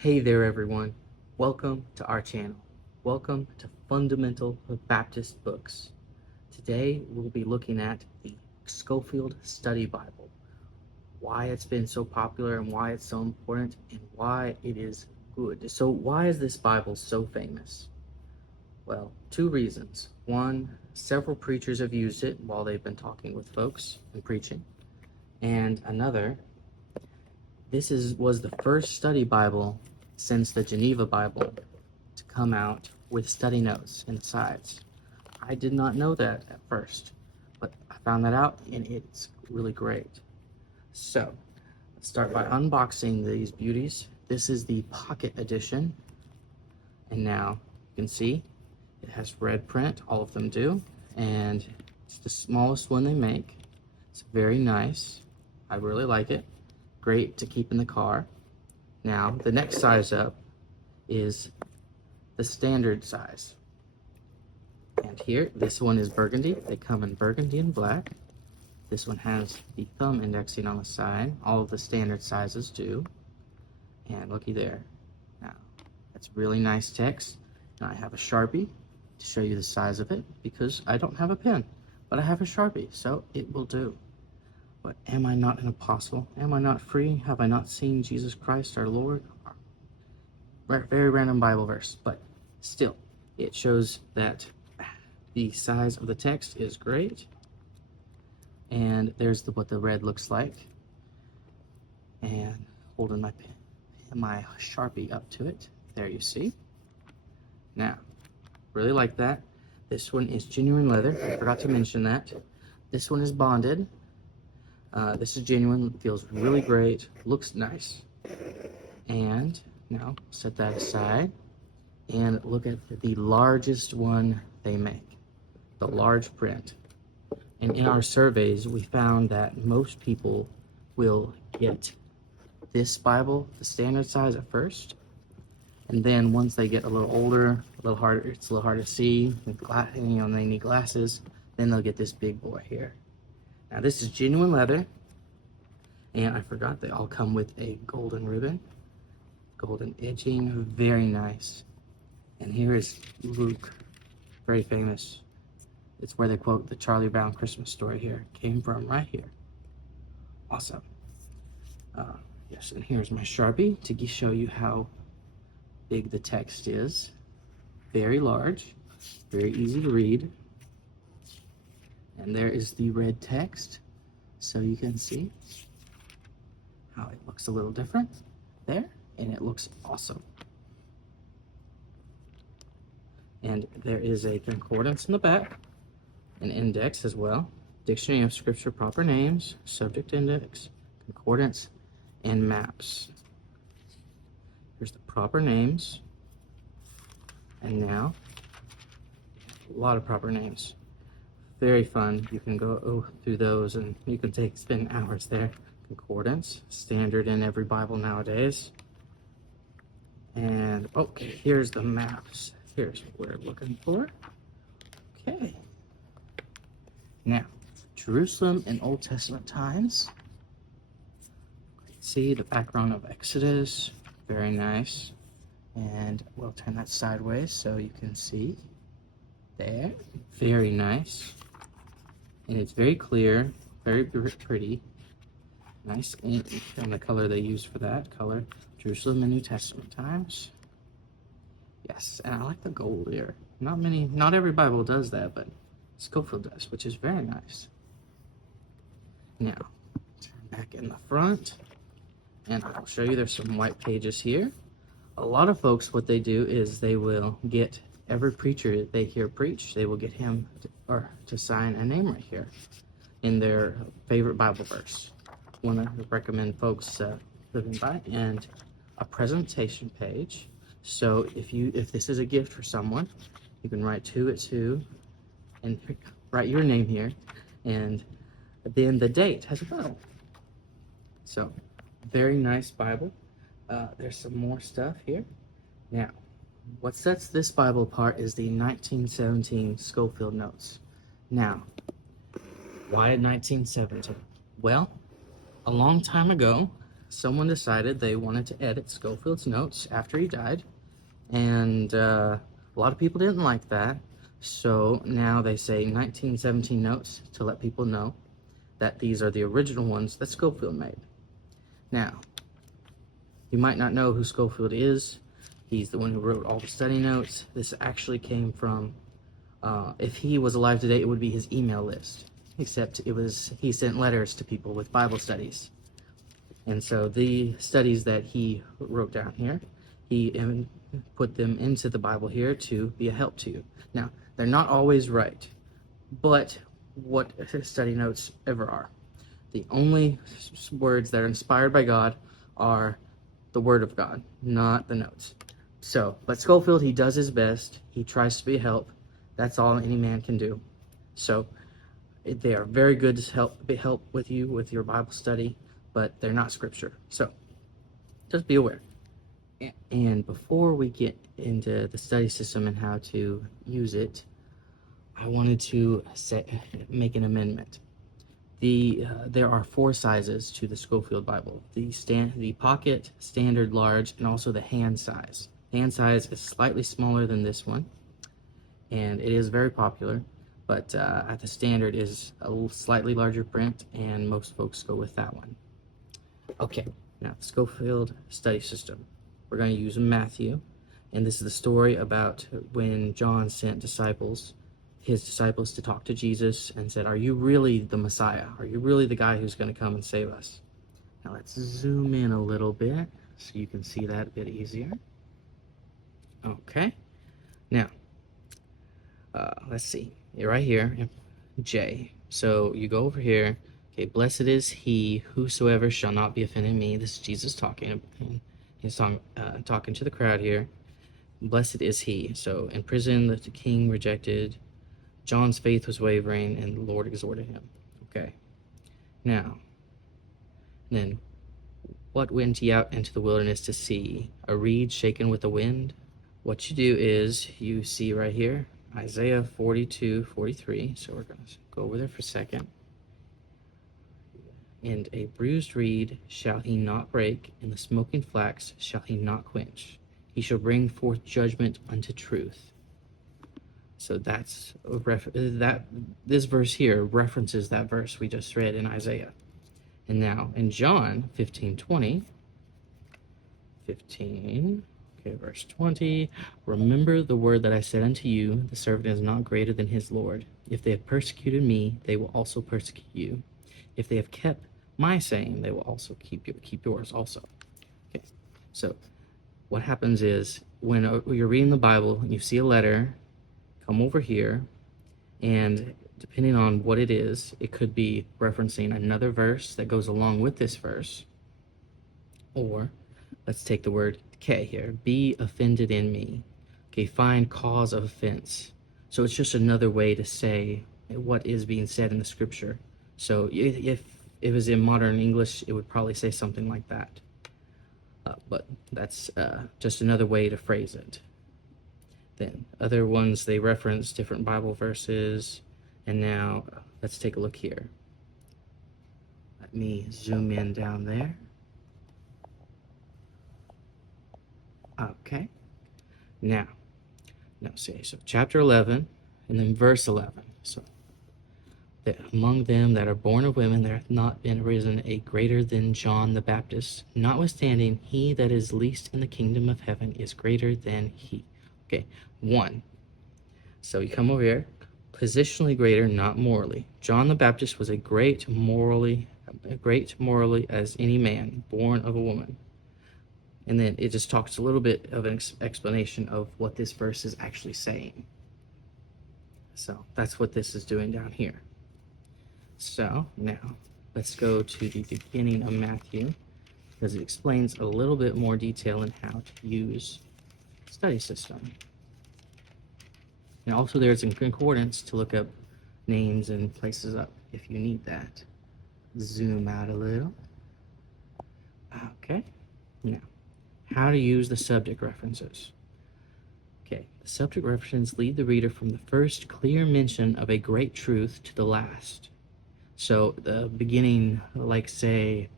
Hey there, everyone. Welcome to our channel. Welcome to Fundamental Baptist Books. Today, we'll be looking at the Scofield Study Bible, why it's been so popular and why it's so important and why it is good. So why is this Bible so famous? Well, two reasons. One, several preachers have used it while they've been talking with folks and preaching. And another, was the first study Bible since the Geneva Bible to come out with study notes in the sides. I did not know that at first, but I found that out and it's really great. So, let's start by unboxing these beauties. This is the pocket edition, and now you can see it has red print, all of them do, and it's the smallest one they make. It's very nice. I really like it. Great to keep in the car. Now, the next size up is the standard size. And here, this one is burgundy. They come in burgundy and black. This one has the thumb indexing on the side. All of the standard sizes do. And looky there. Now, that's really nice text. And I have a Sharpie to show you the size of it because I don't have a pen, but I have a Sharpie, so it will do. But am I not an apostle? Am I not free? Have I not seen Jesus Christ our Lord? Very random Bible verse, but still, it shows that the size of the text is great. And there's what the red looks like. And holding my Sharpie up to it. There you see. Now, really like that. This one is genuine leather. I forgot to mention that. This one is bonded. This is genuine, feels really great, looks nice. And now set that aside and look at the largest one they make, the large print. And in our surveys, we found that most people will get this Bible, the standard size at first. And then once they get a little older, it's a little harder to see, and they need glasses, then they'll get this big boy here. Now this is genuine leather, and I forgot they all come with a golden ribbon, golden edging, very nice. And here is Luke, very famous. It's where they quote the Charlie Brown Christmas story here, came from right here. Awesome. Yes, and here's my Sharpie to show you how big the text is. Very large, very easy to read. And there is the red text, so you can see how it looks a little different there, and it looks awesome. And there is a concordance in the back, an index as well, dictionary of scripture proper names, subject index, concordance, and maps. Here's the proper names, and now a lot of proper names. Very fun. You can go through those and you can spend hours there. Concordance, standard in every Bible nowadays. And okay, here's the maps. Here's what we're looking for. Okay. Now, Jerusalem in Old Testament times. See the background of Exodus. Very nice. And we'll turn that sideways so you can see. There. Very nice. And it's very clear, very pretty. Nice ink, and the color they use for that color. Jerusalem in New Testament times. Yes, and I like the gold here. Not every Bible does that, but Scofield does, which is very nice. Now, turn back in the front, and I'll show you there's some white pages here. A lot of folks, what they do is they will get every preacher they hear preach, they will get him to sign a name right here in their favorite Bible verse. Want to recommend folks living by, and a presentation page. So if this is a gift for someone, you can write to it to, and write your name here, and then the date as well. So very nice Bible. There's some more stuff here. Now, what sets this Bible apart is the 1917 Scofield notes. Now, why 1917? Well, a long time ago, someone decided they wanted to edit Scofield's notes after he died, and a lot of people didn't like that. So now they say 1917 notes to let people know that these are the original ones that Scofield made. Now, you might not know who Scofield is. He's the one who wrote all the study notes. This actually came from, if he was alive today, it would be his email list. Except he sent letters to people with Bible studies. And so the studies that he wrote down here, he put them into the Bible here to be a help to you. Now, they're not always right, but what study notes ever are. The only words that are inspired by God are the Word of God, not the notes. So, but Scofield, he does his best. He tries to be a help. That's all any man can do. So, they are very good to help with you with your Bible study, but they're not scripture. So, just be aware. And before we get into the study system and how to use it, I wanted to make an amendment. There are 4 sizes to the Scofield Bible: the pocket, standard, large, and also the hand size. Hand size is slightly smaller than this one, and it is very popular. But at the standard is a slightly larger print, and most folks go with that one. Okay, now the Scofield study system. We're going to use Matthew, and this is the story about when John sent his disciples to talk to Jesus and said, "Are you really the Messiah? Are you really the guy who's going to come and save us?" Now let's zoom in a little bit so you can see that a bit easier. Okay, now let's see. You're right here, J. So you go over here. Okay, blessed is he whosoever shall not be offended in me. This is Jesus talking. He's talking to the crowd here. Blessed is he. So in prison, the king rejected. John's faith was wavering, and the Lord exhorted him. Okay. Now, then, what went ye out into the wilderness to see? A reed shaken with the wind? What you do is, you see right here, Isaiah 42:43. So we're going to go over there for a second. And a bruised reed shall he not break, and the smoking flax shall he not quench. He shall bring forth judgment unto truth. So that's this verse here references that verse we just read in Isaiah. And now in John 15:20, verse 20, remember the word that I said unto you, the servant is not greater than his Lord. If they have persecuted me, they will also persecute you. If they have kept my saying, they will also keep yours also. Okay, so what happens is when you're reading the Bible and you see a letter, come over here, and depending on what it is, it could be referencing another verse that goes along with this verse, or let's take the word K here, be offended in me. Okay, find cause of offense. So it's just another way to say what is being said in the scripture. So if it was in modern English, it would probably say something like that. But that's just another way to phrase it. Then other ones, they reference different Bible verses. And now let's take a look here. Let me zoom in down there. Okay. Now see, so chapter 11 and then verse 11. So that among them that are born of women there hath not been risen a greater than John the Baptist. Notwithstanding, he that is least in the kingdom of heaven is greater than he. Okay, 1. So you come over here. Positionally greater, not morally. John the Baptist was great morally as any man born of a woman. And then it just talks a little bit of an explanation of what this verse is actually saying. So that's what this is doing down here. So now let's go to the beginning of Matthew, because it explains a little bit more detail in how to use the study system. And also there's a concordance to look up names and places up if you need that. Zoom out a little. Okay. Now, how to use the subject references. Okay, the subject references lead the reader from the first clear mention of a great truth to the last. So the beginning, like say,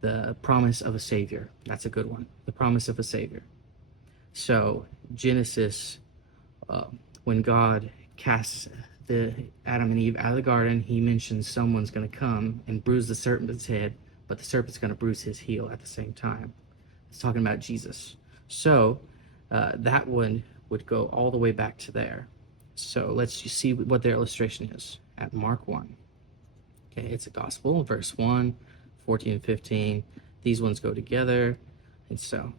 the promise of a Savior. That's a good one. The promise of a Savior. So Genesis, when God casts the Adam and Eve out of the garden, he mentions someone's going to come and bruise the serpent's head, but the serpent's going to bruise his heel at the same time. It's talking about Jesus. So that one would go all the way back to there. So let's see what their illustration is at Mark 1. Okay, it's a gospel, verse 1, 14 and 15. These ones go together. And so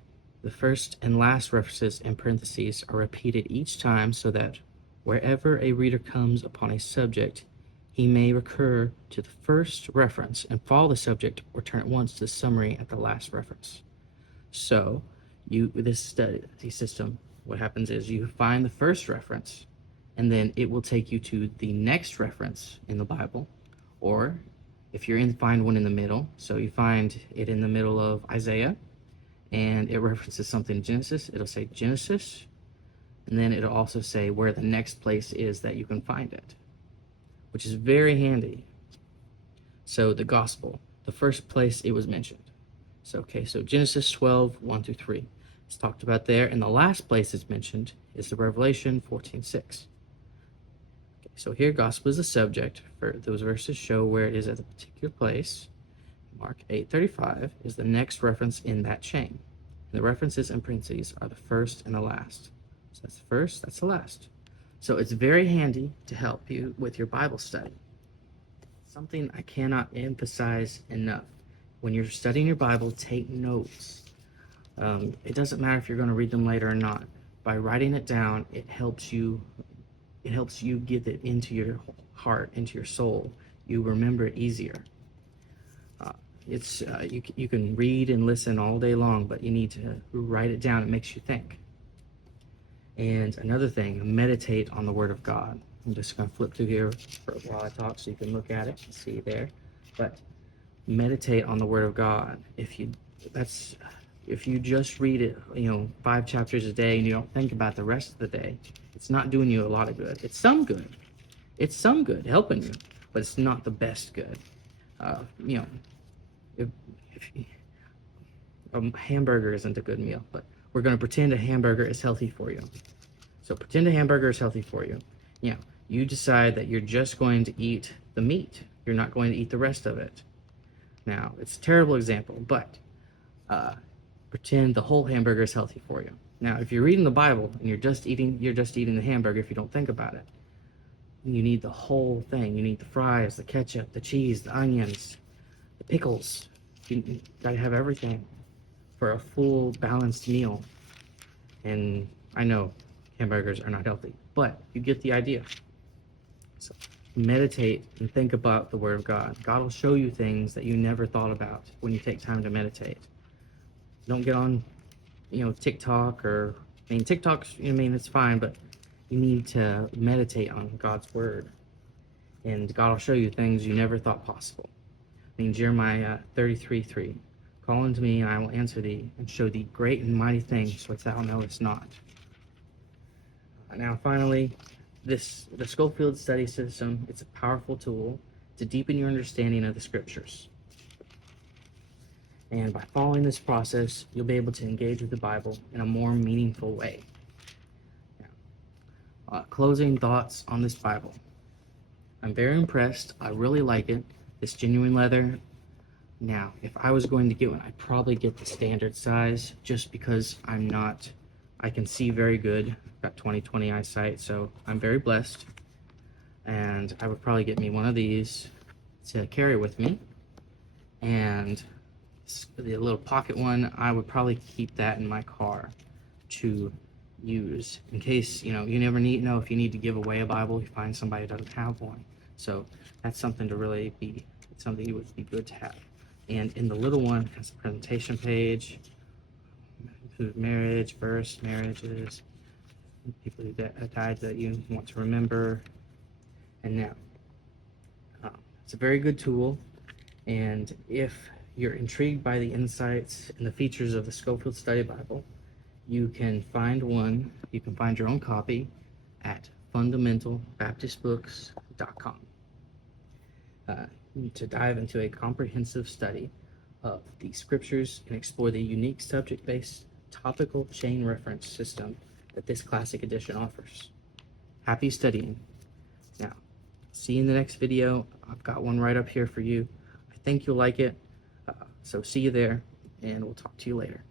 the first and last references in parentheses are repeated each time so that wherever a reader comes upon a subject, he may recur to the first reference and follow the subject, or turn at once to the summary at the last reference. So this study system, what happens is you find the first reference, and then it will take you to the next reference in the Bible. Or if you're find one in the middle, so you find it in the middle of Isaiah, and it references something in Genesis, it'll say Genesis, and then it'll also say where the next place is that you can find it, which is very handy. So the gospel, the first place it was mentioned. So Genesis 12, 1 through 3. It's talked about there, and the last place it's mentioned is the Revelation 14:6. So here, gospel is the subject. For those verses show where it is at a particular place. Mark 8:35 is the next reference in that chain. And the references in parentheses are the first and the last. So that's the first, that's the last. So it's very handy to help you with your Bible study. Something I cannot emphasize enough. When you're studying your Bible, take notes. It doesn't matter if you're going to read them later or not. By writing it down, it helps you get it into your heart, into your soul. You remember it easier. You can read and listen all day long, but you need to write it down. It makes you think. And another thing, meditate on the Word of God. I'm just going to flip through here while I talk so you can look at it and see there. But meditate on the Word of God. If you just read it, 5 chapters a day, and you don't think about the rest of the day, it's not doing you a lot of good. It's some good helping you, but it's not the best good. If a hamburger isn't a good meal, but we're going to pretend a hamburger is healthy for you. So pretend a hamburger is healthy for you. You decide that you're just going to eat the meat. You're not going to eat the rest of it. Now, it's a terrible example, but pretend the whole hamburger is healthy for you. Now, if you're reading the Bible and you're just eating the hamburger if you don't think about it. You need the whole thing. You need the fries, the ketchup, the cheese, the onions, the pickles. You gotta have everything for a full, balanced meal. And I know hamburgers are not healthy, but you get the idea. So meditate and think about the Word of God. God will show you things that you never thought about when you take time to meditate. Don't get on, TikTok TikTok's, it's fine, but you need to meditate on God's Word. And God will show you things you never thought possible. Jeremiah 33:3. Call unto me, and I will answer thee, and show thee great and mighty things which thou knowest not. Now, finally, the Scofield study system, it's a powerful tool to deepen your understanding of the Scriptures. And by following this process, you'll be able to engage with the Bible in a more meaningful way. Now, closing thoughts on this Bible. I'm very impressed. I really like it. This genuine leather. Now, if I was going to get one, I'd probably get the standard size just because I can see very good. I've got 20/20 eyesight, so I'm very blessed. And I would probably get me one of these to carry with me. And the little pocket one, I would probably keep that in my car to use in case, you never know if you need to give away a Bible, you find somebody who doesn't have one. So that's something something you would be good to have. And in the little one, it has a presentation page, marriage, first marriages, people who died that you want to remember. And now, it's a very good tool. And if you're intrigued by the insights and the features of the Scofield Study Bible, you can find your own copy at fundamentalbaptistbooks.com to dive into a comprehensive study of the scriptures and explore the unique subject-based topical chain reference system that this classic edition offers. Happy studying. Now, see you in the next video. I've got one right up here for you. I think you'll like it. So see you there, and we'll talk to you later.